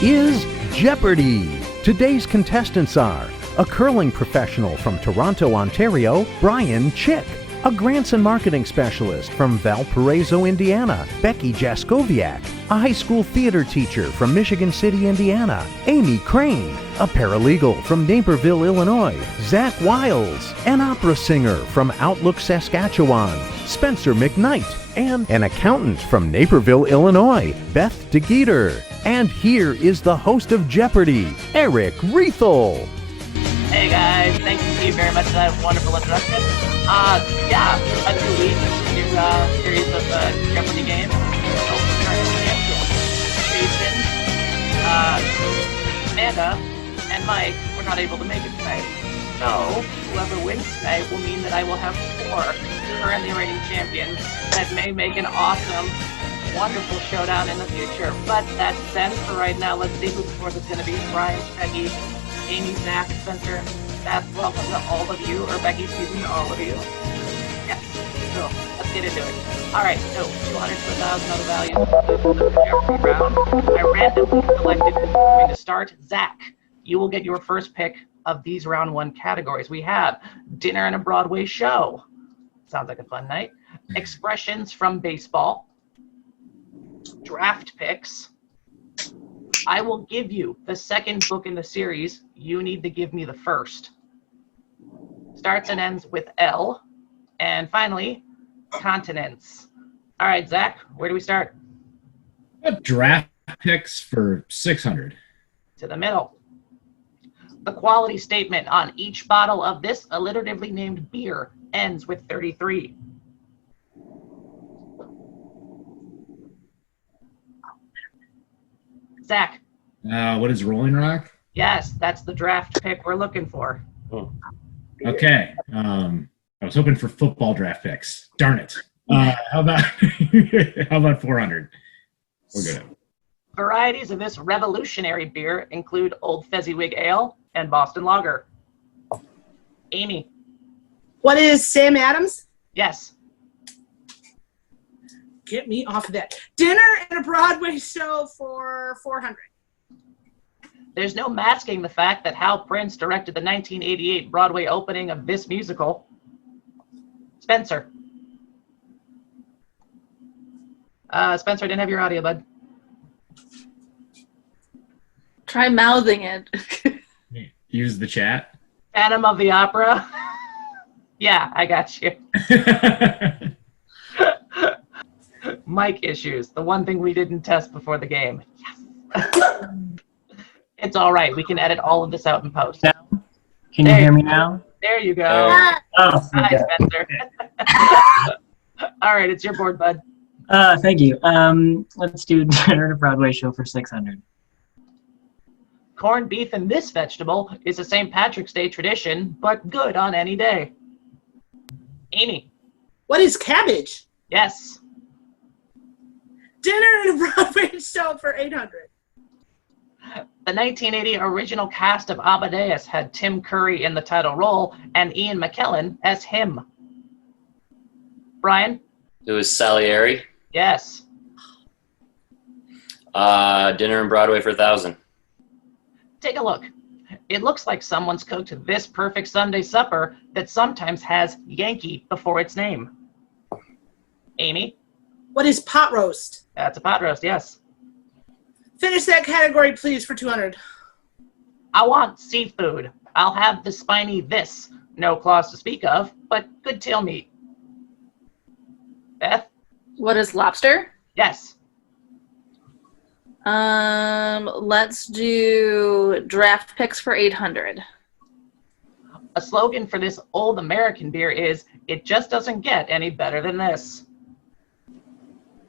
is Jeopardy! Today's contestants are a curling professional from Toronto, Ontario, Brian Chick. A grants and marketing specialist from Valparaiso, Indiana, Becky Jaskowiak. A high school theater teacher from Michigan City, Indiana, Amy Crane. A paralegal from Naperville, Illinois, Zach Wiles. An opera singer from Outlook, Saskatchewan, Spencer McKnight. And an accountant from Naperville, Illinois, Beth DeGeeter. And here is the host of Jeopardy, Eric Reithel. Hey guys, thank you very much for that wonderful introduction. A new week, new series of Jeopardy games. Amanda and Mike were not able to make it tonight. So, whoever wins tonight will mean that I will have 4 currently reigning champions that may make an awesome, wonderful showdown in the future. But that's then for right now. Let's see who the fourth is going to be. Brian, Becky, Amy, Zach, Spencer, Beth, welcome to all of you, or Becky, excuse me, all of you. Yes, cool. Let's get into it. All right, so 200 to 1,000 other values for the Jeopardy round. I randomly selected who's going to start. Zach, you will get your first pick of these round 1 categories. We have dinner and a Broadway show. Sounds like a fun night. Expressions from baseball. Draft picks. I will give you the second book in the series. You need to give me the first. Starts and ends with L. And finally, continents. All right, Zach, where do we start? Draft picks for 600. To the middle. The quality statement on each bottle of this alliteratively named beer ends with 33. Zach. What is Rolling Rock? Yes, that's the draft pick we're looking for. Oh. Okay. I was hoping for football draft picks. Darn it. How about 400? We're good. Varieties of this revolutionary beer include Old Fezziwig Ale and Boston Lager. Amy. What is Sam Adams? Yes. Get me off of that. Dinner and a Broadway show for 400. There's no masking the fact that Hal Prince directed the 1988 Broadway opening of this musical. Spencer. Spencer, I didn't have your audio, bud. Try mouthing it. Use the chat. Phantom of the Opera. Yeah, I got you. Mic issues, the one thing we didn't test before the game. Yes. It's all right. We can edit all of this out in post. Can you hear me now? There you go. Oh, Hi, Spencer. All right, it's your board, bud. thank you. Let's do dinner and a Broadway show for 600. Corned beef and this vegetable is a St. Patrick's Day tradition, but good on any day. Amy. What is cabbage? Yes. Dinner and a Broadway show for 800. The 1980 original cast of Amadeus had Tim Curry in the title role and Ian McKellen as him. Brian? It was Salieri. Yes. Dinner and Broadway for 1,000. Take a look. It looks like someone's cooked this perfect Sunday supper that sometimes has Yankee before its name. Amy? What is pot roast? That's a pot roast, yes. Finish that category, please, for 200. I want seafood. I'll have the spiny this. No claws to speak of, but good tail meat. Beth? What is lobster? Yes. Let's do draft picks for 800. A slogan for this old American beer is, "It just doesn't get any better than this."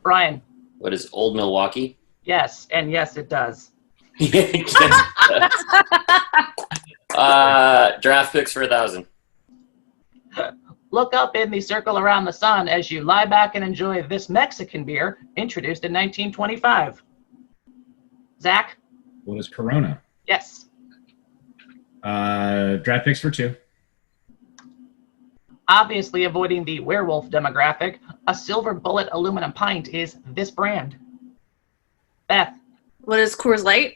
Brian? What is Old Milwaukee? Yes, and yes, it does. Draft picks for 1,000. Look up in the circle around the sun as you lie back and enjoy this Mexican beer introduced in 1925. Zach? What is Corona? Yes. Draft picks for 2. Obviously avoiding the werewolf demographic, a silver bullet aluminum pint is this brand. Beth? What is Coors Light?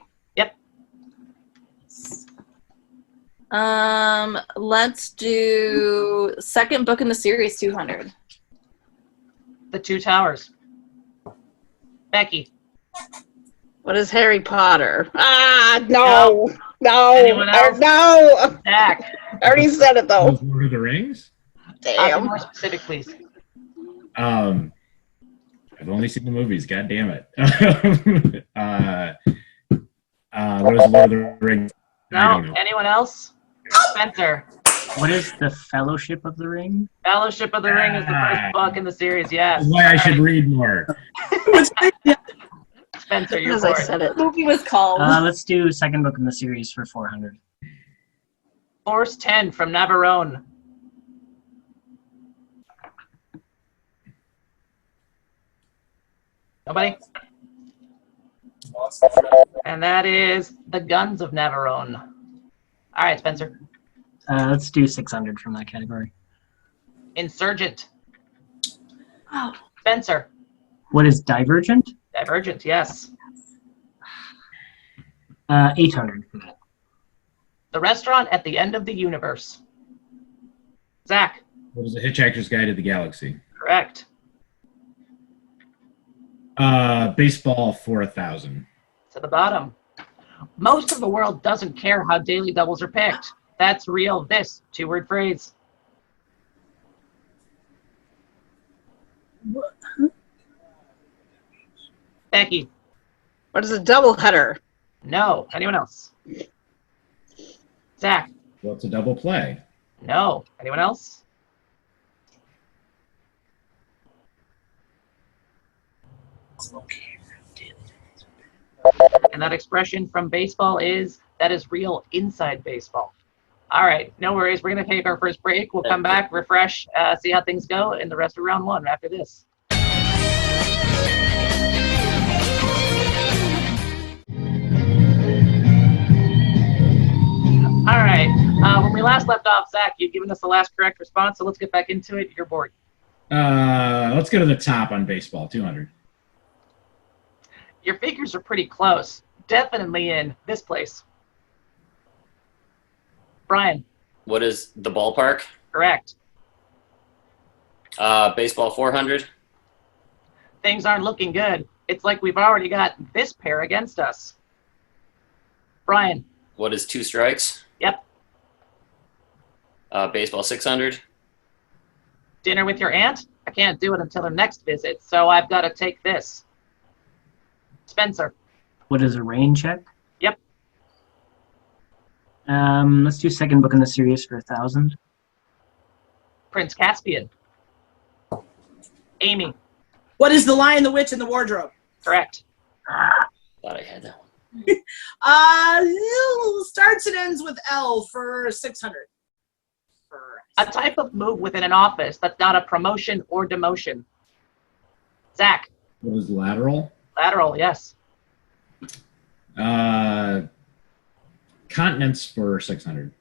Let's do second book in the series, 200. The Two Towers. Becky. What is Harry Potter? No. Anyone else? No. Zach. I already said it though. Lord of the Rings? Be Damn. more specific, please. I've only seen the movies. God damn it. What is Lord of the Rings? I No. don't know. Anyone else? Spencer. What is the Fellowship of the Ring? Fellowship of the Ring is the first book in the series. Yes. That's why I should read more. Spencer, you're As I bored. said it. Movie was called. Let's do second book in the series for 400. Force 10 from Navarone. Nobody? And that is The Guns of Navarone. All right, Spencer. Let's do 600 from that category. Insurgent. Oh. Spencer. What is Divergent? Divergent, yes. 800 for that. The Restaurant at the End of the Universe. Zach. What is The Hitchhiker's Guide to the Galaxy? Correct. Baseball for 1,000. To the bottom. Most of the world doesn't care how daily doubles are picked. That's real. This two-word phrase. Becky. What is a doubleheader? No. Anyone else? Zach. What's a double play? No. Anyone else? And that expression from baseball is, that is real inside baseball. All right, no worries. We're going to take our first break. We'll come back, refresh, see how things go in the rest of round one after this. All right, when we last left off, Zach, you've given us the last correct response, so let's get back into it. You're bored. Let's go to the top on baseball, 200. Your figures are pretty close. Definitely in this place. Brian. What is the ballpark? Correct. Baseball 400. Things aren't looking good. It's like we've already got this pair against us. Brian. What is two strikes? Yep. Baseball 600. Dinner with your aunt? I can't do it until her next visit, so I've got to take this. Spencer. What is a rain check? Yep. Let's do second book in the series for 1,000. Prince Caspian. Amy. What is the Lion, the Witch, and the Wardrobe? Correct. Thought I had that one. Starts and ends with L for 600. A type of move within an office that's not a promotion or demotion. Zach. What is lateral? Lateral, yes. Continents for 600.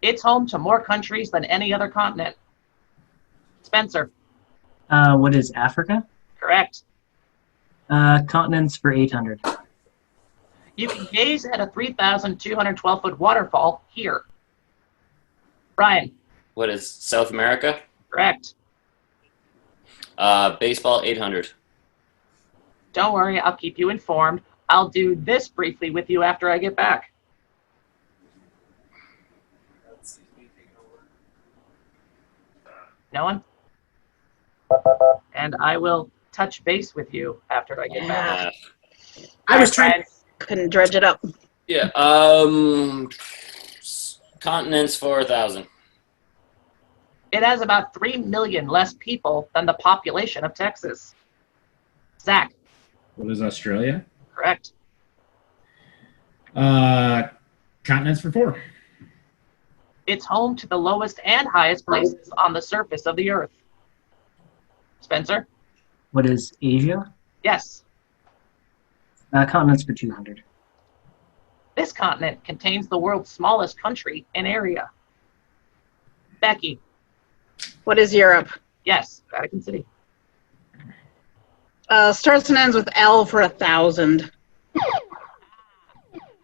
It's home to more countries than any other continent. Spencer. What is Africa? Correct. Continents for 800. You can gaze at a 3,212-foot waterfall here. Brian. What is South America? Correct. Baseball 800. Don't worry, I'll keep you informed. I'll do this briefly with you after I get back. No one? And I will touch base with you after I get back. I was trying Brian. Couldn't dredge it up. Yeah. Continents for 1,000. It has about 3 million less people than the population of Texas. Zach. What is Australia? Correct. Continents for 4. It's home to the lowest and highest places on the surface of the earth. Spencer? What is Asia? Yes. Continents for 200. This continent contains the world's smallest country in area. Becky? What is Europe? Yes. Vatican City. Starts and ends with L for 1,000.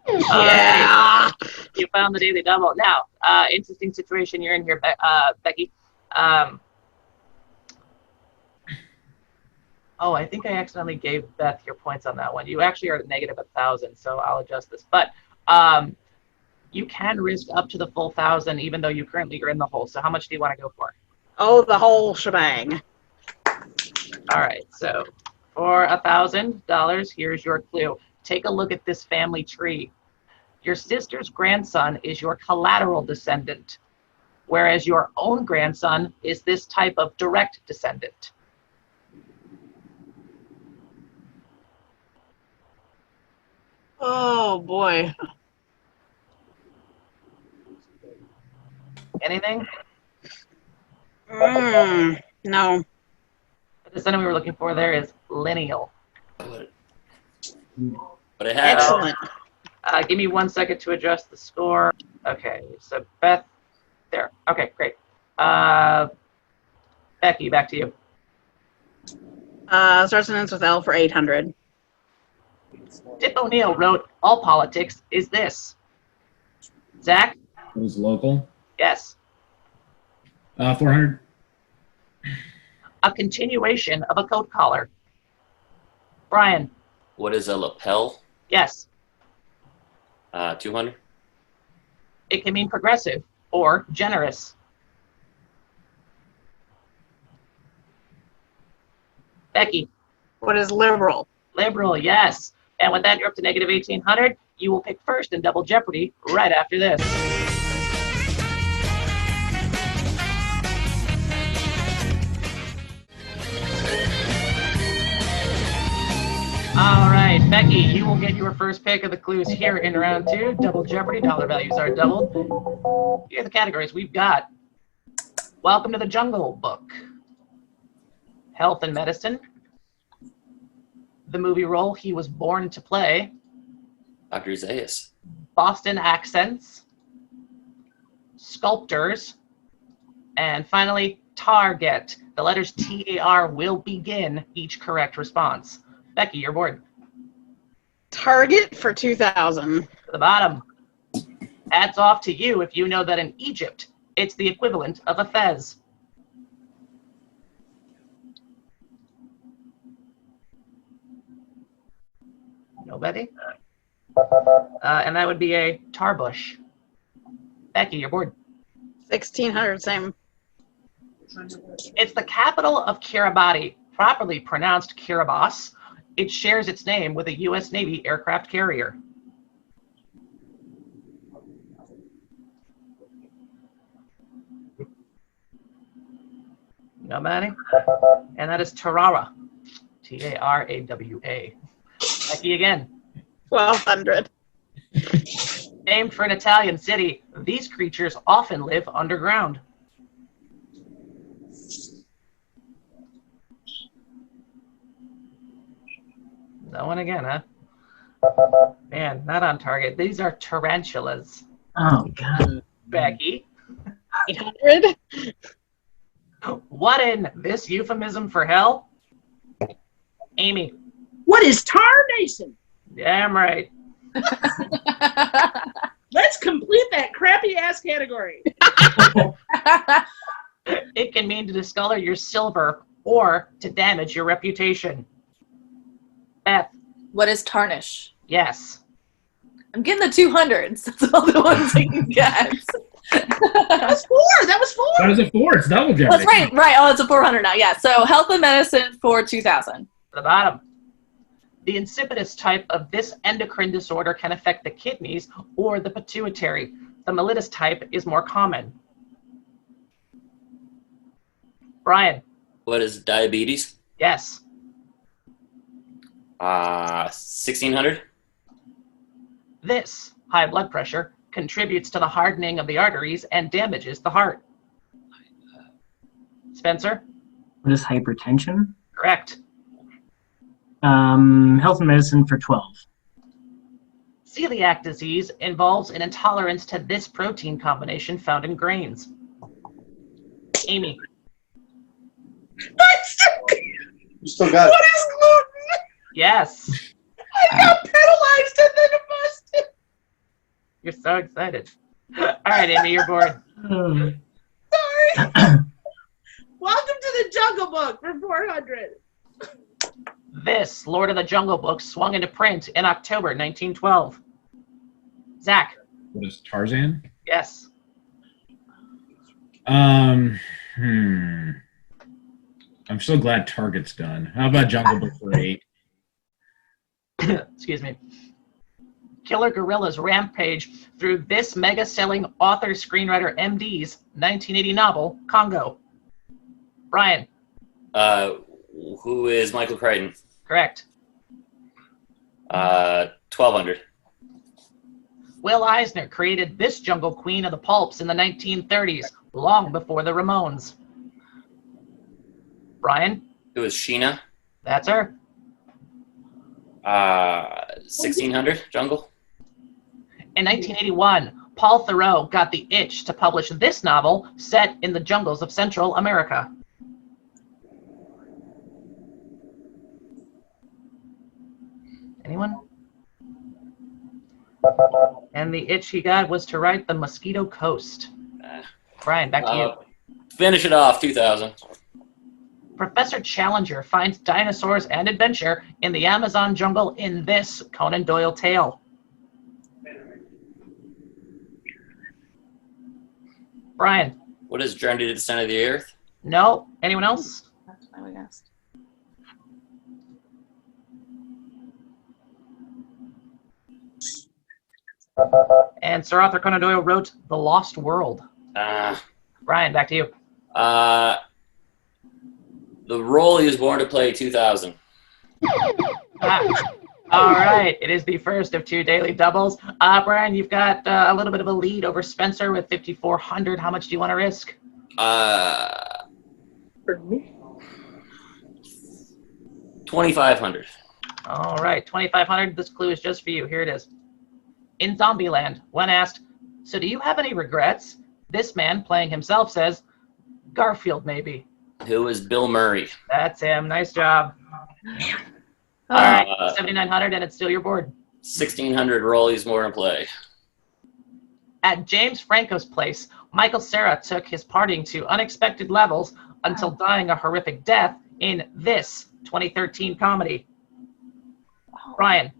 Yeah. You found the daily double. Now, interesting situation you're in here, Becky. Oh, I think I accidentally gave Beth your points on that one. You actually are at negative 1,000, so I'll adjust this. But you can risk up to the full 1,000, even though you currently are in the hole. So how much do you want to go for? Oh, the whole shebang. All right, so for $1,000, here's your clue. Take a look at this family tree. Your sister's grandson is your collateral descendant, whereas your own grandson is this type of direct descendant. Oh boy. Anything? No. The descendant we were looking for there is lineal. But it had. Excellent. Give me 1 second to adjust the score. Okay, so Beth, there. Okay, great. Becky, back to you. Starts and ends with L for 800. Tip O'Neill wrote, "All politics is this." Zach? What is local? Yes. 400. A continuation of a coat collar. Brian? What is a lapel? Yes. 200. It can mean progressive or generous. Becky? What is liberal? Liberal, yes. And with that, you're up to negative 1,800. You will pick first in Double Jeopardy right after this. All right, Becky, you will get your first pick of the clues here in round 2. Double Jeopardy, dollar values are doubled. Here are the categories we've got. Welcome to the Jungle Book. Health and medicine. The movie role he was born to play. Dr. Zayas. Boston accents. Sculptors. And finally, target. The letters T-A-R will begin each correct response. Becky, you're board. Target for 2,000. To the bottom. Hats off to you if you know that in Egypt, it's the equivalent of a fez. Nobody? And that would be a tarbush. Becky, you're board. 1,600, same. It's the capital of Kiribati, properly pronounced Kiribati. It shares its name with a U.S. Navy aircraft carrier. Nobody? And that is Tarawa. T-A-R-A-W-A. Becky again. 1,200. Named for an Italian city, these creatures often live underground. No one again, huh? Man, not on target. These are tarantulas. Oh, God. Becky, 800. what in this euphemism for hell? Amy, What is tarnation? damn right. Let's complete that crappy ass category. It can mean to discolor your silver or to damage your reputation. Beth, What is tarnish? yes. I'm getting the 200s. That's all the ones I can get. That was 4. That was 4. That is a 4. It's double Jeopardy. That's right. Oh, it's a 400 now. Yeah. So health and medicine for 2,000. To the bottom. The insipidus type of this endocrine disorder can affect the kidneys or the pituitary. The mellitus type is more common. Brian, What is diabetes? yes. 1,600. This, high blood pressure, contributes to the hardening of the arteries and damages the heart. Spencer, What is hypertension? correct. Health and medicine for 12. Celiac disease involves an intolerance to this protein combination found in grains. Amy, You still got What is gluten? yes. I got penalized and then busted. You're so excited. All right, Amy, you're bored. Oh. Sorry. Welcome to the Jungle Book for 400. This Lord of the Jungle book swung into print in October 1912. Zach. What is Tarzan? Yes. I'm so glad Target's done. How about Jungle Book for 8? Excuse me. Killer gorillas rampage through this mega-selling author-screenwriter MD's 1980 novel, Congo. Brian. Who is Michael Crichton? Correct. 1200. Will Eisner created this jungle queen of the pulps in the 1930s, long before the Ramones. Brian. Who is Sheena? That's her. 1600 Jungle. In 1981, Paul Theroux got the itch to publish this novel set in the jungles of Central America. Anyone? And the itch he got was to write The Mosquito Coast. Brian, back to you. Finish it off, 2000. Professor Challenger finds dinosaurs and adventure in the Amazon jungle in this Conan Doyle tale. Brian. What is Journey to the Center of the Earth? No. Anyone else? That's what I would ask. And Sir Arthur Conan Doyle wrote The Lost World. Brian, back to you. The role he was born to play, 2000. All right, it is the first of 2 daily doubles. Brian, you've got a little bit of a lead over Spencer with 5,400. How much do you want to risk? 2500. All right, 2,500. This clue is just for you. Here it is. In Zombieland, when asked, "So do you have any regrets?" this man playing himself says, "Garfield, maybe." Who is Bill Murray? That's him. Nice job. All right, 7,900, and it's still your board. 1600 role he's born to play. At James Franco's place, Michael Cera took his partying to unexpected levels until dying a horrific death in this 2013 comedy. Brian.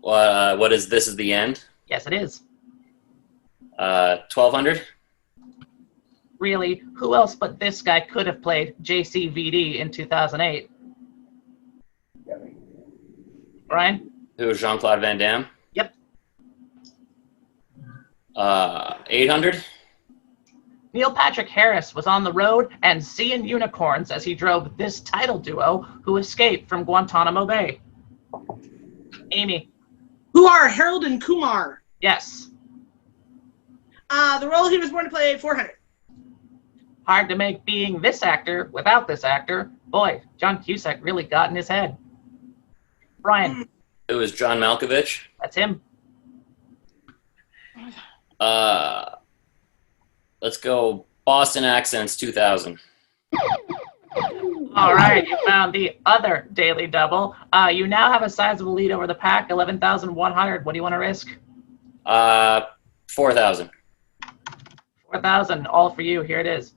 What is This Is the End? Yes, it is. 1200. Really, who else but this guy could have played JCVD in 2008? Brian? Who is Jean-Claude Van Damme? Yep. 800. Neil Patrick Harris was on the road and seeing unicorns as he drove this title duo who escaped from Guantanamo Bay. Amy. Who are Harold and Kumar? Yes. The role he was born to play, 400. Hard to make being this actor without this actor. Boy, John Cusack really got in his head. Brian. Who is John Malkovich? That's him. Let's go Boston accents, 2000. All right, you found the other daily double. You now have a sizable lead over the pack, 11,100. What do you want to risk? 4,000. 4,000, all for you. Here it is.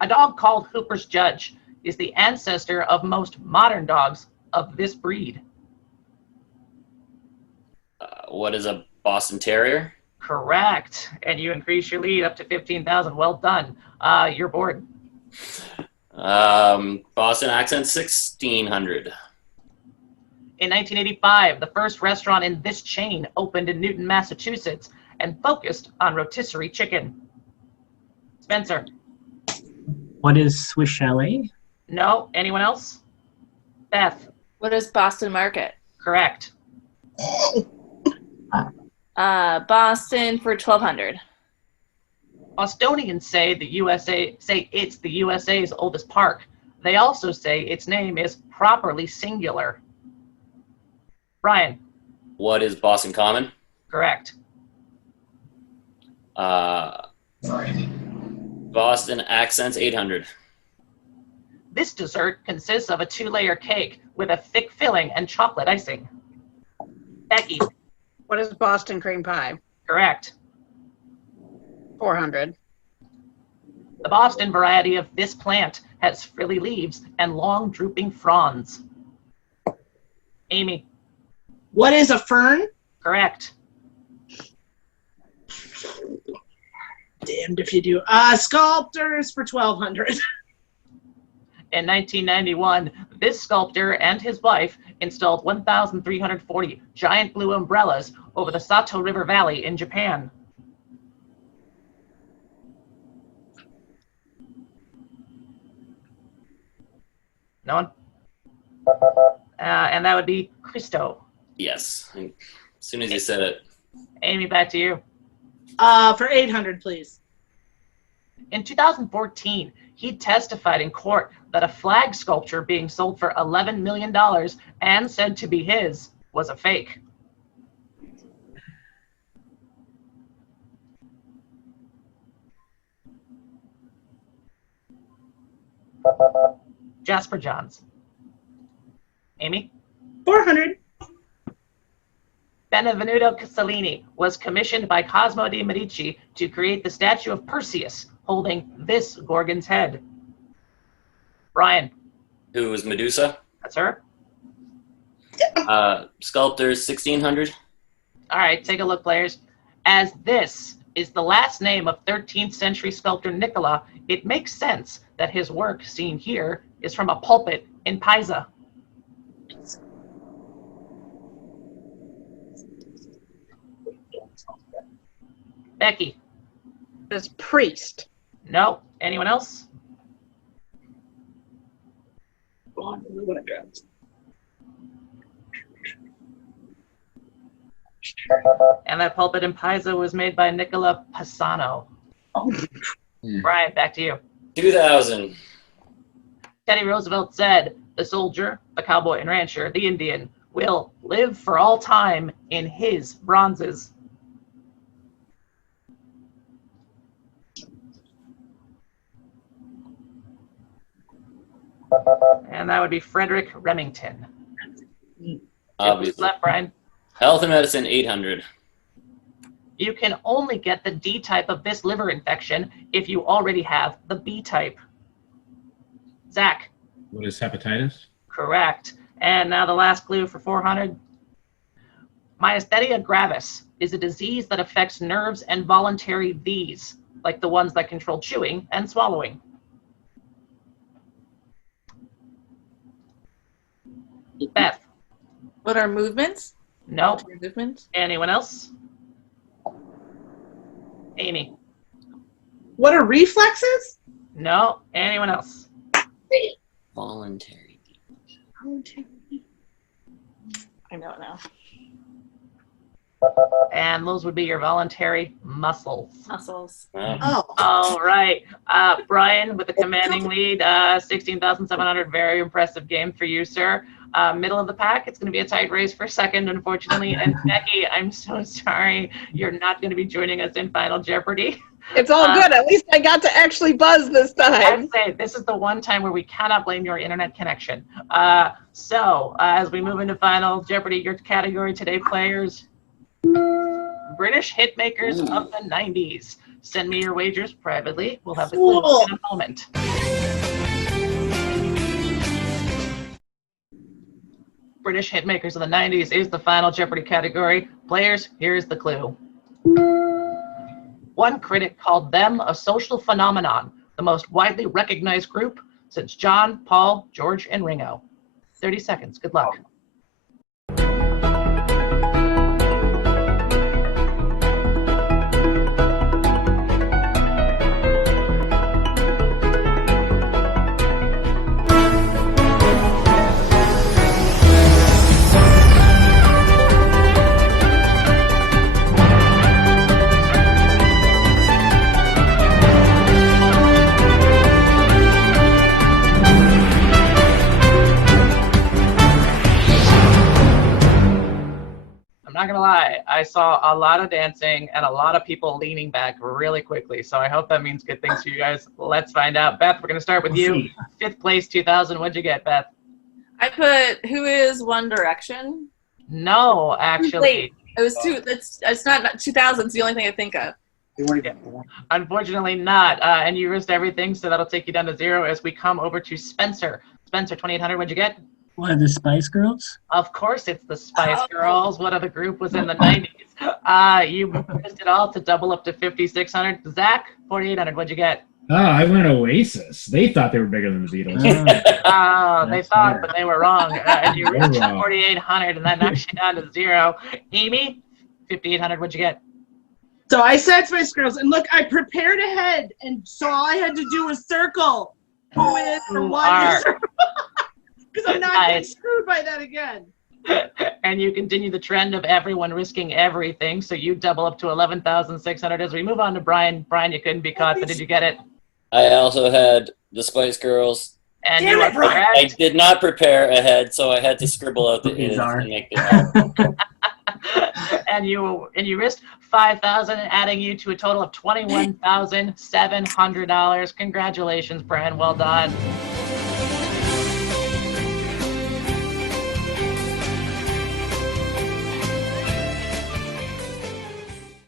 A dog called Hooper's Judge is the ancestor of most modern dogs of this breed. What is a Boston Terrier? Correct. And you increase your lead up to 15,000. Well done. You're bored. Boston accent, 1,600. In 1985, the first restaurant in this chain opened in Newton, Massachusetts, and focused on rotisserie chicken. Spencer. What is Swiss Chalet? No. Anyone else? Beth. What is Boston Market? Correct. Boston for 1,200. Bostonians say it's the USA's oldest park. They also say its name is properly singular. Brian. What is Boston Common? Correct. Boston accents, 800. This dessert consists of a 2-layer cake with a thick filling and chocolate icing. Becky. What is Boston cream pie? Correct. 400. The Boston variety of this plant has frilly leaves and long drooping fronds. Amy. What is a fern? Correct. Damned if you do. Sculptors for 1,200. In 1991, this sculptor and his wife installed 1,340 giant blue umbrellas over the Sato River Valley in Japan. No one? And that would be Christo. Yes. As soon as you said it. Amy, back to you. For 800, please. In 2014, he testified in court that a flag sculpture being sold for $11 million and said to be his was a fake. Jasper Johns. Amy? 400. Benvenuto Cellini was commissioned by Cosimo de' Medici to create the statue of Perseus holding this Gorgon's head. Brian. Who was Medusa? That's her. Sculptors, 1600. All right, take a look, players. As this is the last name of 13th century sculptor Nicola, it makes sense that his work seen here is from a pulpit in Pisa. Becky. This priest. No. Anyone else? And that pulpit in Pisa was made by Nicola Pisano. Brian, back to you. 2000. Teddy Roosevelt said, the soldier, the cowboy and rancher, the Indian, will live for all time in his bronzes. And that would be Frederick Remington. Who's left, Brian? Health and medicine, 800. You can only get the D type of this liver infection if you already have the B type. Zach. What is hepatitis? Correct. And now the last clue for 400. Myasthenia gravis is a disease that affects nerves and voluntary V's, like the ones that control chewing and swallowing. Beth. What are movements? No. Movements? Anyone else? Amy. What are reflexes? No. Anyone else? Voluntary. I know it now. And those would be your voluntary muscles. Muscles. Oh. All right. Brian with a commanding lead, 16,700. Very impressive game for you, sir. Middle of the pack, it's going to be a tight race for second, unfortunately. And Becky, I'm so sorry you're not going to be joining us in Final Jeopardy. It's all good. At least I got to actually buzz this time. I'd say this is the one time where we cannot blame your internet connection. So as we move into Final Jeopardy, your category today, players, British hitmakers of the 90s. Send me your wagers privately. We'll have the clue in a moment. British hitmakers of the 90s is the Final Jeopardy category. Players, here's the clue. One critic called them a social phenomenon, the most widely recognized group since John, Paul, George, and Ringo. 30 seconds. Good luck. Not gonna lie, I saw a lot of dancing and a lot of people leaning back really quickly. So I hope that means good things for you guys. Let's find out. Beth, we're gonna start with you. 5th place, 2000. What'd you get, Beth? I put Who is One Direction? No, actually. Wait, It was it's not 2000. It's the only thing I think of. They weren't even born. Unfortunately not. And you risked everything, so that'll take you down to 0 as we come over to Spencer. Spencer, 2800, what'd you get? What are the Spice Girls? Of course it's the Spice Girls. What other group was in the 90s? You risked it all to double up to 5600. Zach, 4800, what'd you get? Oh, I went Oasis. They thought they were bigger than the Beatles. They That's thought, fair. but they were wrong. And you risked They're wrong. 4800, and that knocks you down to 0. Amy, 5800, what'd you get? So I said Spice Girls, and look, I prepared ahead, and so all I had to do was circle who is or Who what are. is, because I'm not getting Nice. screwed by that again. And you continue the trend of everyone risking everything, so you double up to 11,600 as we move on to Brian. Brian, you couldn't be caught, but did you get it? I also had the Spice Girls. And Damn you it, are Brian. I correct. did not prepare ahead, so I had to scribble out the Cookies is are. and make it. and you risked 5,000, adding you to a total of $21,700. Congratulations, Brian. Well done.